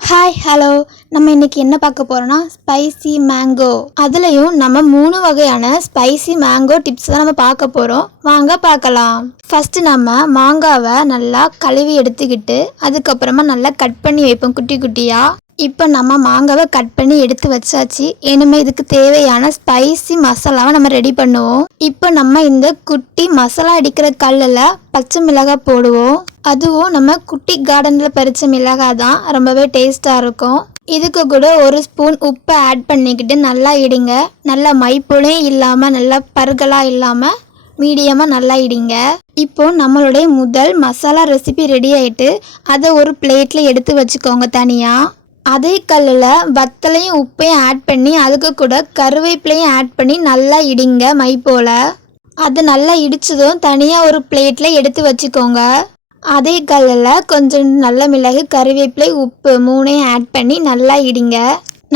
Hi hello நம்ம இன்னைக்கு என்ன பார்க்க போறோம்னா ஸ்பைசி மேங்கோ. அதுலயும் நம்ம 3 வகையான ஸ்பைசி மேங்கோ டிப்ஸ் தான் நம்ம பார்க்க போறோம். வாங்க பார்க்கலாம். ஃபர்ஸ்ட் நம்ம மாங்காவை நல்லா கழுவி எடுத்துக்கிட்டு அதுக்கப்புறமா நல்லா கட் பண்ணி வைப்போம் குட்டி குட்டியா. இப்போ நம்ம மாங்காவை கட் பண்ணி எடுத்து வச்சாச்சு. இனிமே இதுக்கு தேவையான ஸ்பைசி மசாலாவை நம்ம ரெடி பண்ணுவோம். இப்போ நம்ம இந்த குட்டி மசாலா அடிக்கிற கல்லில் பச்சை மிளகாய் போடுவோம். அதுவும் நம்ம குட்டி கார்டனில் பறித்த மிளகாய் தான், ரொம்பவே டேஸ்ட்டாக இருக்கும். இதுக்கு கூட 1 ஸ்பூன் உப்பை ஆட் பண்ணிக்கிட்டு நல்லா இடிங்க. நல்லா மைப்புளையும் இல்லாமல் நல்லா பருகலாக இல்லாமல் மீடியமாக நல்லா இடிங்க. இப்போ நம்மளுடைய முதல் மசாலா ரெசிபி ரெடி ஆகிட்டு அதை ஒரு பிளேட்டில் எடுத்து வச்சுக்கோங்க தனியாக. அதே கல்லில் வத்தலையும் உப்பையும் ஆட் பண்ணி அதுக்கு கூட கருவேப்பிலையும் ஆட் பண்ணி நல்லா இடிங்க மை போல். அது நல்லா இடித்ததும் தனியாக ஒரு பிளேட்டில் எடுத்து வச்சுக்கோங்க. அதே கல்லில் கொஞ்சம் நல்ல மிளகு கருவேப்பிலை உப்பு 3ஐயும் ஆட் பண்ணி நல்லா இடிங்க.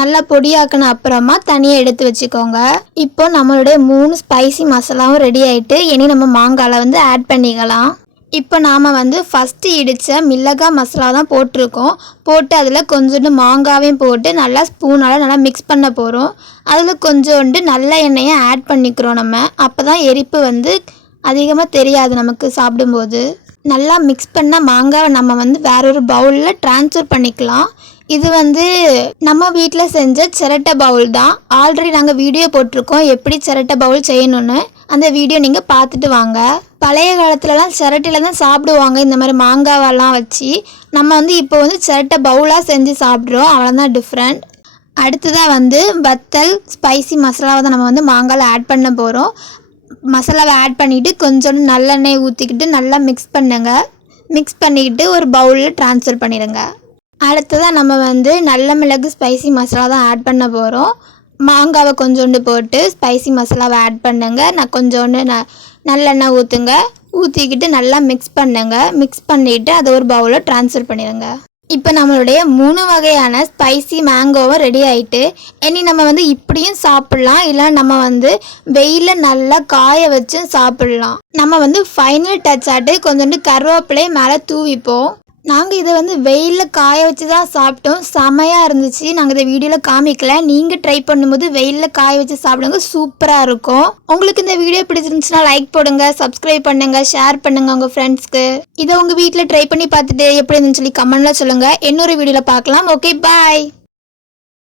நல்லா பொடியாக்கின அப்புறமா தனியாக எடுத்து வச்சுக்கோங்க. இப்போ நம்மளுடைய 3 ஸ்பைசி மசாலாவும் ரெடி ஆகிட்டு இனி நம்ம மாங்காயில் ஆட் பண்ணிக்கலாம். இப்போ நாம் ஃபஸ்ட்டு இடித்த மிளகாய் மசாலா தான் போட்டிருக்கோம். போட்டு அதில் கொஞ்சோண்டு மாங்காவையும் போட்டு நல்லா ஸ்பூனால் நல்லா மிக்ஸ் பண்ண போகிறோம். அதில் கொஞ்சோண்டு நல்ல எண்ணெயை ஆட் பண்ணிக்கிறோம் நம்ம. அப்போ தான் எரிப்பு அதிகமாக தெரியாது நமக்கு சாப்பிடும்போது. நல்லா மிக்ஸ் பண்ண மாங்காவை நம்ம வேறொரு பவுலில் ட்ரான்ஸ்ஃபர் பண்ணிக்கலாம். இது நம்ம வீட்டில் செஞ்ச சிரட்டை பவுல் தான். ஆல்ரெடி நாங்கள் வீடியோ போட்டிருக்கோம் எப்படி சிரட்டை பவுல் செய்யணும்னு. அந்த வீடியோ நீங்கள் பார்த்துட்டு வாங்க. பழைய காலத்துலலாம் சிரட்டையில் தான் சாப்பிடுவாங்க இந்த மாதிரி மாங்காவெல்லாம் வச்சு. நம்ம இப்போ சிரட்டை பவுலாக செஞ்சு சாப்பிட்றோம், அவ்வளோதான் டிஃப்ரெண்ட். அடுத்ததாக வத்தல் ஸ்பைசி மசாலாவை தான் நம்ம மாங்காயில் ஆட் பண்ண போகிறோம். மசாலாவை ஆட் பண்ணிவிட்டு கொஞ்சோண்டு நல்லெண்ணெய் ஊற்றிக்கிட்டு நல்லா மிக்ஸ் பண்ணுங்க. மிக்ஸ் பண்ணிக்கிட்டு ஒரு பவுலில் ட்ரான்ஸ்ஃபர் பண்ணிடுங்க. அடுத்ததாக நம்ம நல்ல மிளகு ஸ்பைசி மசாலா தான் ஆட் பண்ண போகிறோம். மாங்காவை கொஞ்சோண்டு போட்டு ஸ்பைசி மசாலாவை ஆட் பண்ணுங்க. நான் கொஞ்சோண்டு நல்லெண்ணெய் ஊற்றுங்க. ஊற்றிக்கிட்டு நல்லா மிக்ஸ் பண்ணுங்க. மிக்ஸ் பண்ணிவிட்டு அதை ஒரு பவுலில் ட்ரான்ஸ்ஃபர் பண்ணிடுங்க. இப்போ நம்மளுடைய 3 வகையான ஸ்பைசி மேங்கோவும் ரெடி ஆகிட்டு இனி நம்ம இப்படியும் சாப்பிட்லாம், இல்லை நம்ம வெயிலில் நல்லா காய வச்சு சாப்பிட்லாம். நம்ம ஃபைனல் டச் ஆட்டு கொஞ்சோண்டு கருவேப்பிலையை மேலே தூவிப்போம். நாங்கள் இதை வெயிலில் காய வச்சு தான் சாப்பிட்டோம். செமையாக இருந்துச்சு. நாங்கள் இதை வீடியோவில் காமிக்கல. நீங்கள் ட்ரை பண்ணும்போது வெயிலில் காய வச்சு சாப்பிடுங்க, சூப்பராக இருக்கும். உங்களுக்கு இந்த வீடியோ பிடிச்சிருந்துச்சுன்னா லைக் போடுங்க, சப்ஸ்கிரைப் பண்ணுங்கள், ஷேர் பண்ணுங்கள் உங்கள் ஃப்ரெண்ட்ஸ்க்கு. இதை உங்கள் வீட்டில் ட்ரை பண்ணி பார்த்துட்டு எப்படி இருந்துன்னு சொல்லி கமெண்ட்டில் சொல்லுங்கள். இன்னொரு வீடியோவில் பார்க்கலாம். ஓகே, பாய்.